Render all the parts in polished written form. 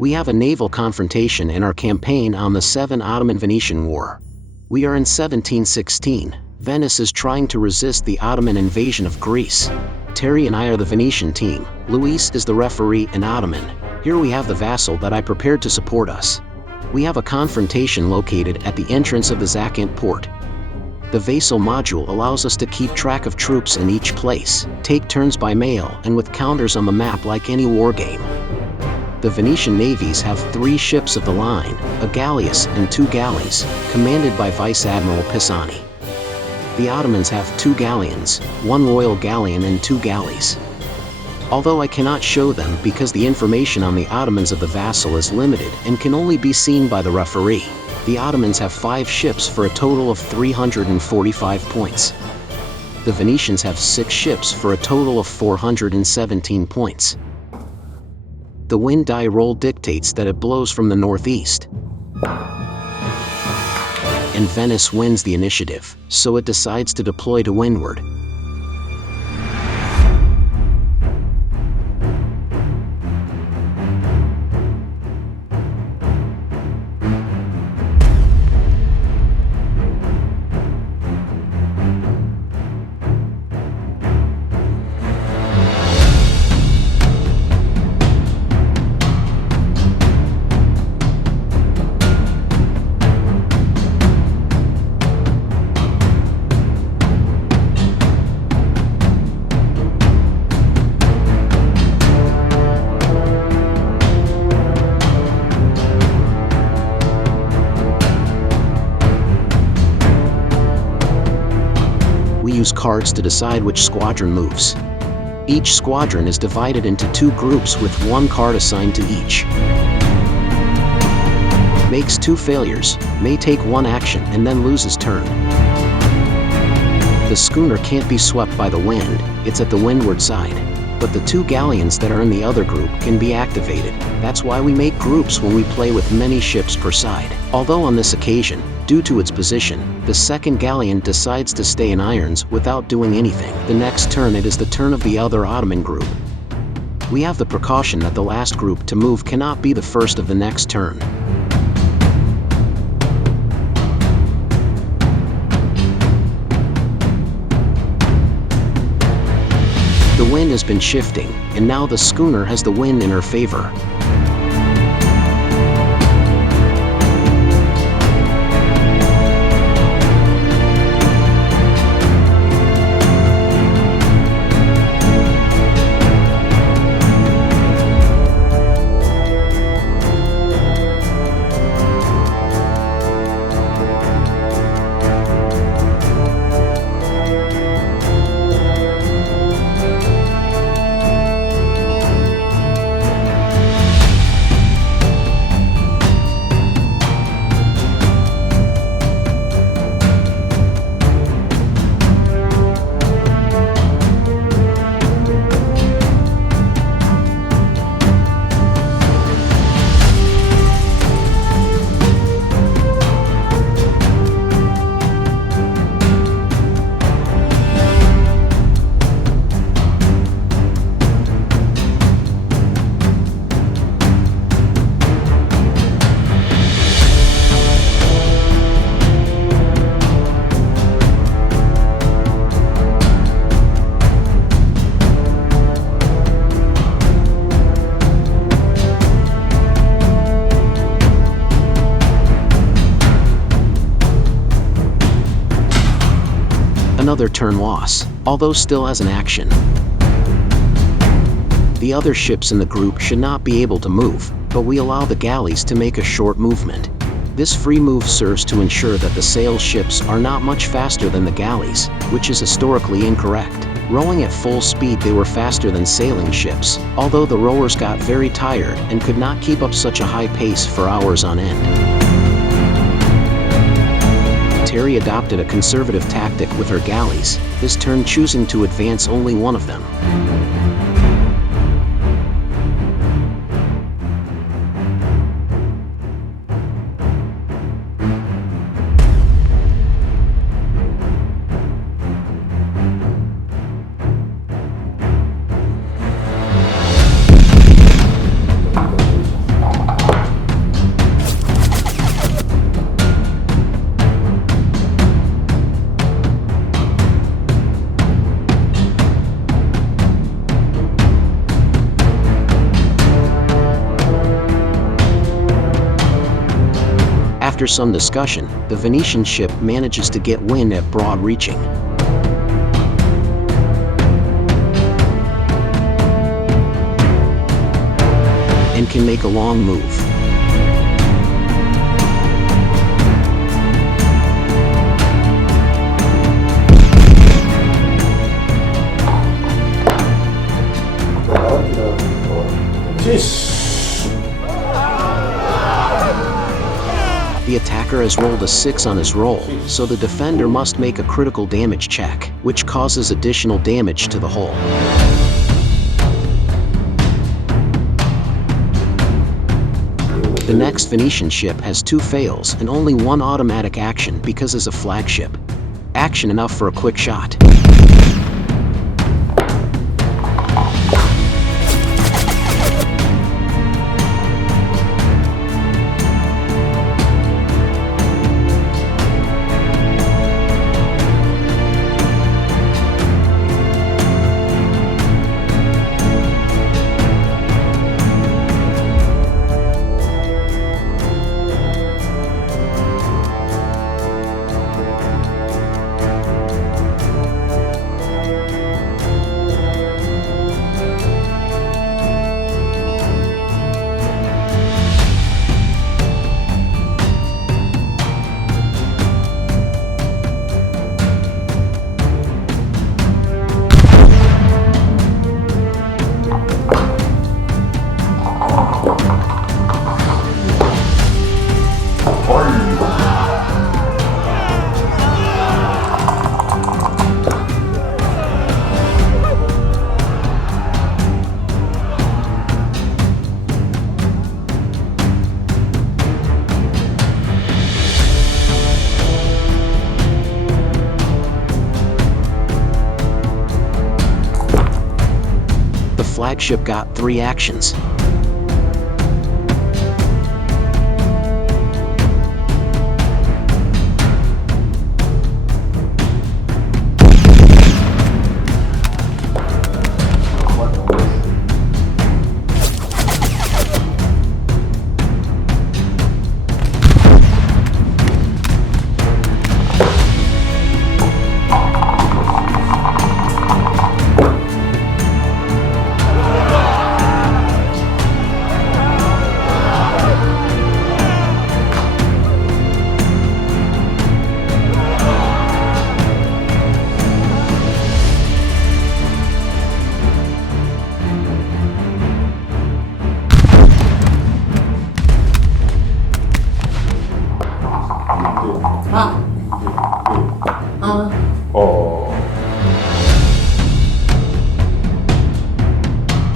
We have a naval confrontation in our campaign on the Seven Ottoman-Venetian War. We are in 1716. Venice is trying to resist the Ottoman invasion of Greece. Terry and I are the Venetian team. Luis is the referee and Ottoman. Here we have the vassal that I prepared to support us. We have a confrontation located at the entrance of the Zakynth port. The vassal module allows us to keep track of troops in each place, take turns by mail and with counters on the map like any war game. The Venetian navies have 3 ships of the line, a galleass and 2 galleys, commanded by Vice Admiral Pisani. The Ottomans have 2 galleons, 1 royal galleon and 2 galleys. Although I cannot show them because the information on the Ottomans of the vassal is limited and can only be seen by the referee, the Ottomans have 5 ships for a total of 345 points. The Venetians have 6 ships for a total of 417 points. The wind die roll dictates that it blows from the northeast. And Venice wins the initiative, so it decides to deploy to windward. Use cards to decide which squadron moves. Each squadron is divided into 2 groups with 1 card assigned to each. Makes 2 failures, may take 1 action and then loses turn. The schooner can't be swept by the wind, it's at the windward side. But the 2 galleons that are in the other group can be activated. That's why we make groups when we play with many ships per side. Although on this occasion, due to its position, the second galleon decides to stay in irons without doing anything. The next turn it is the turn of the other Ottoman group. We have the precaution that the last group to move cannot be the first of the next turn. The wind has been shifting, and now the schooner has the wind in her favor. Another turn loss, although still as an action. The other ships in the group should not be able to move, but we allow the galleys to make a short movement. This free move serves to ensure that the sail ships are not much faster than the galleys, which is historically incorrect. Rowing at full speed they were faster than sailing ships, although the rowers got very tired and could not keep up such a high pace for hours on end. Terry adopted a conservative tactic with her galleys, this turn choosing to advance only one of them. After some discussion, the Venetian ship manages to get wind at Broad Reaching. And can make a long move. The attacker has rolled a 6 on his roll, so the defender must make a critical damage check, which causes additional damage to the hull. The next Venetian ship has 2 fails and only 1 automatic action because it's a flagship. Action enough for a quick shot. The flagship got 3 actions.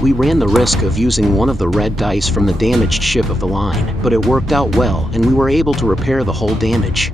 We ran the risk of using one of the red dice from the damaged ship of the line, but it worked out well and we were able to repair the hull damage.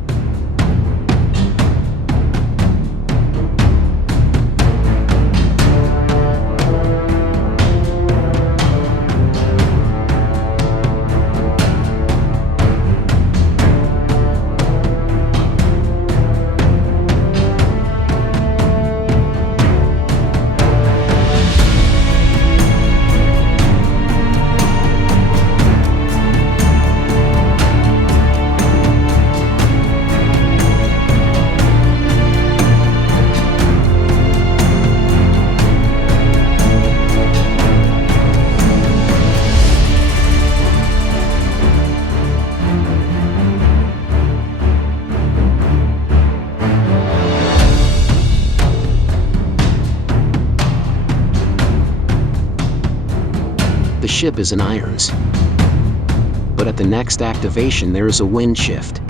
The ship is in irons. But at the next activation there is a wind shift.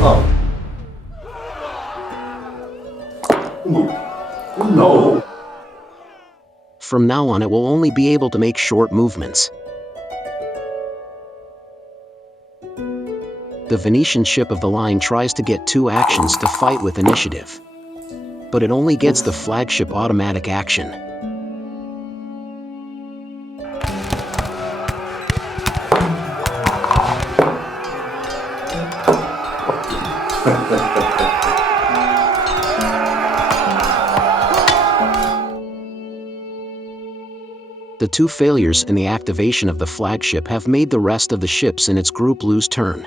No. From now on it will only be able to make short movements. The Venetian ship of the line tries to get 2 actions to fight with initiative, but it only gets the flagship automatic action. The 2 failures in the activation of the flagship have made the rest of the ships in its group lose turn.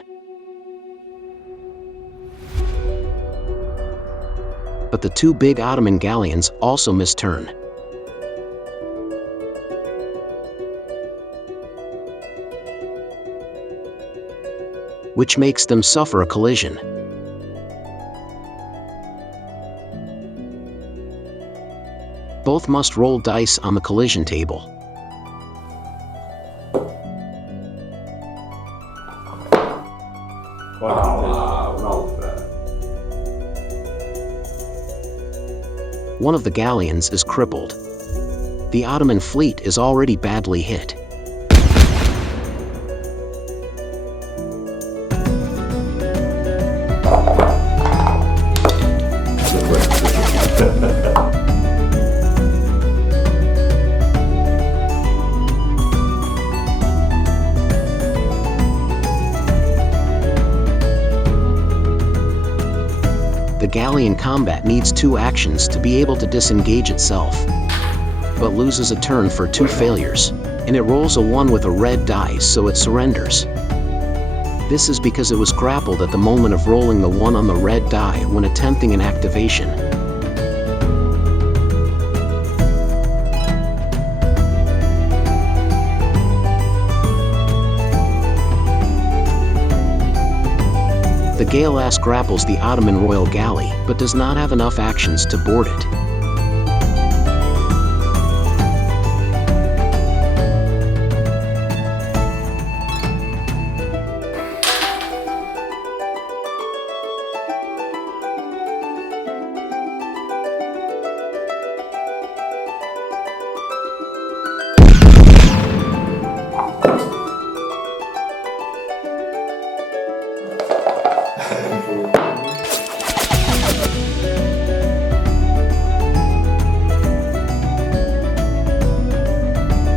But the 2 big Ottoman galleons also miss turn. Which makes them suffer a collision. Both must roll dice on the collision table. One of the galleons is crippled. The Ottoman fleet is already badly hit. The galleon combat needs 2 actions to be able to disengage itself, but loses a turn for 2 failures, and it rolls a 1 with a red die, so it surrenders. This is because it was grappled at the moment of rolling the 1 on the red die when attempting an activation. The Gale-Ass grapples the Ottoman Royal Galley, but does not have enough actions to board it.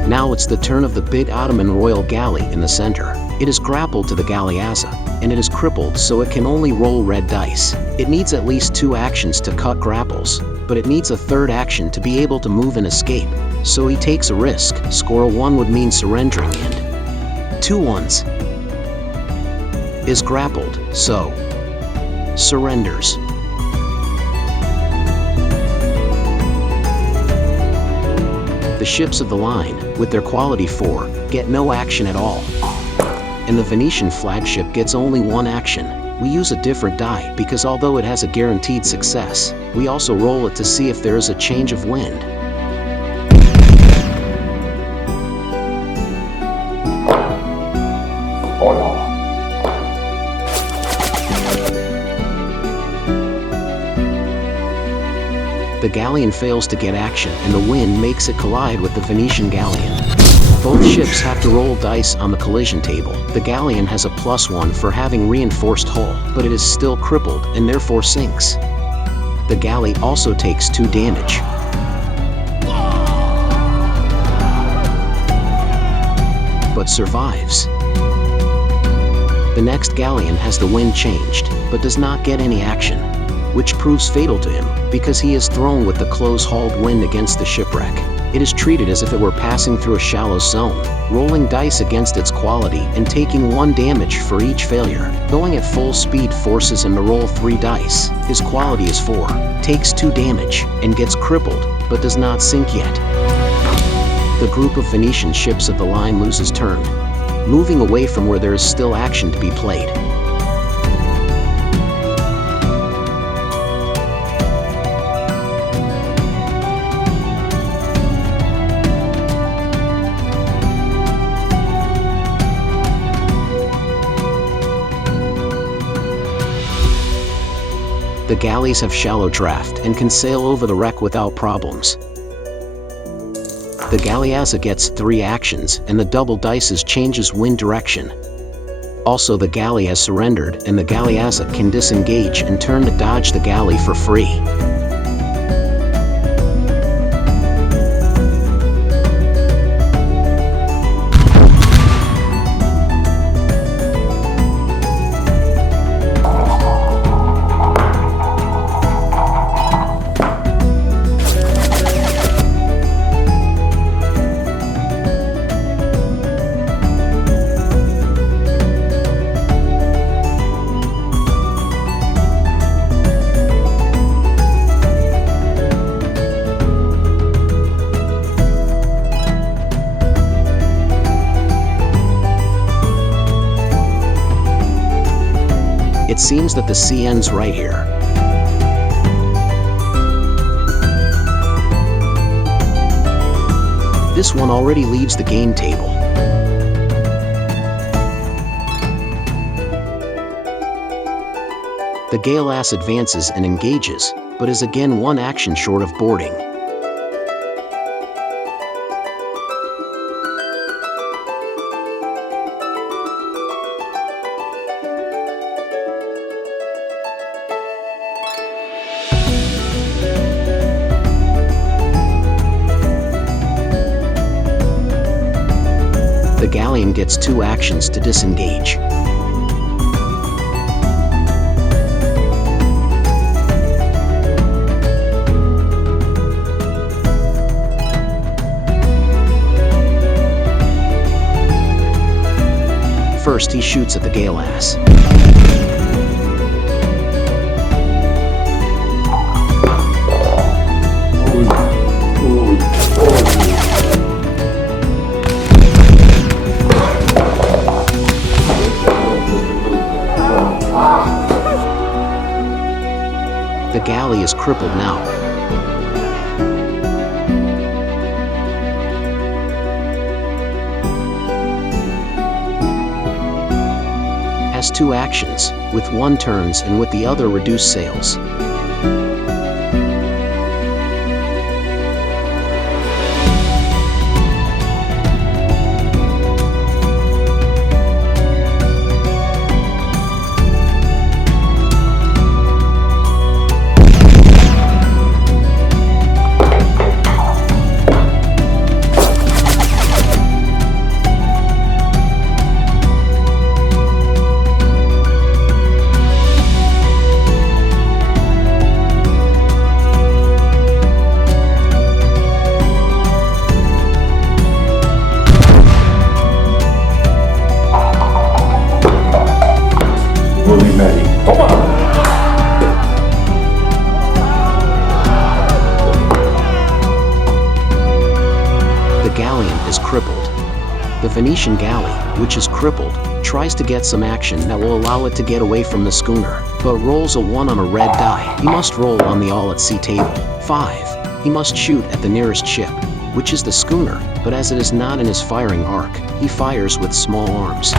Now it's the turn of the big Ottoman Royal Galley in the center. It is grappled to the Galleazza, and it is crippled, so it can only roll red dice. It needs at least 2 actions to cut grapples, but it needs a 3rd action to be able to move and escape, so he takes a risk. Score a 1 would mean surrendering, and 2 1s. Is grappled, so surrenders. The ships of the line, with their quality 4, get no action at all. And the Venetian flagship gets only 1 action. We use a different die because although it has a guaranteed success, we also roll it to see if there is a change of wind. The galleon fails to get action, and the wind makes it collide with the Venetian galleon. Both ships have to roll dice on the collision table. The galleon has a +1 for having reinforced hull, but it is still crippled and therefore sinks. The galley also takes 2 damage. But survives. The next galleon has the wind changed, but does not get any action, which proves fatal to him, because he is thrown with the close-hauled wind against the shipwreck. It is treated as if it were passing through a shallow zone, rolling dice against its quality and taking 1 damage for each failure. Going at full speed forces him to roll 3 dice. His quality is 4, takes 2 damage, and gets crippled, but does not sink yet. The group of Venetian ships of the line loses turn, moving away from where there is still action to be played. The galleys have shallow draft and can sail over the wreck without problems. The Galleassa gets 3 actions, and the double dices changes wind direction. Also, the galley has surrendered, and the Galleassa can disengage and turn to dodge the galley for free. It seems that the sea ends right here. This one already leaves the game table. The Galleass advances and engages, but is again 1 action short of boarding. The galleon gets 2 actions to disengage. First, he shoots at the Galleass. The galley is crippled now. Has 2 actions, with 1 turns and with the other reduce sails. The galleon is crippled. The Venetian galley, which is crippled, tries to get some action that will allow it to get away from the schooner, but rolls a 1 on a red die. He must roll on the all-at-sea table. 5. He must shoot at the nearest ship, which is the schooner, but as it is not in his firing arc, he fires with small arms.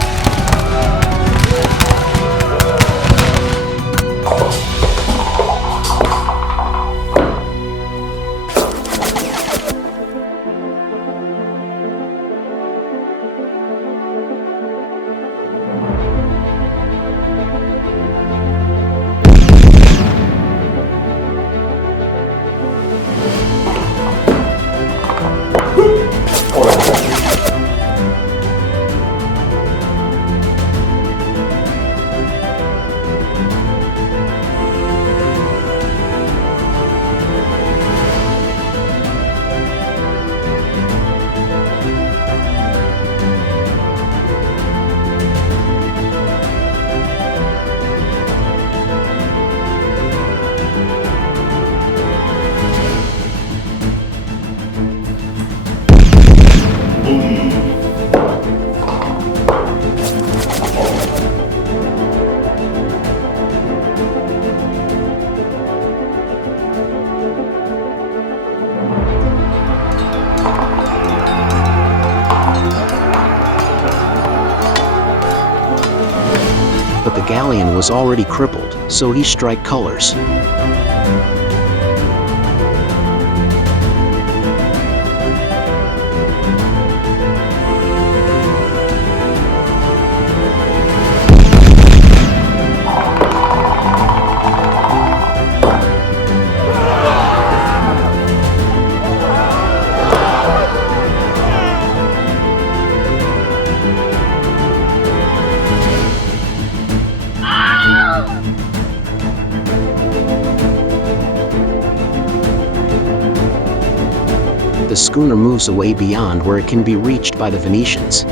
galleon was already crippled, so he strike colors. The schooner moves away beyond where it can be reached by the Venetians.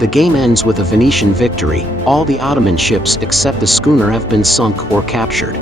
The game ends with a Venetian victory. All the Ottoman ships except the schooner have been sunk or captured.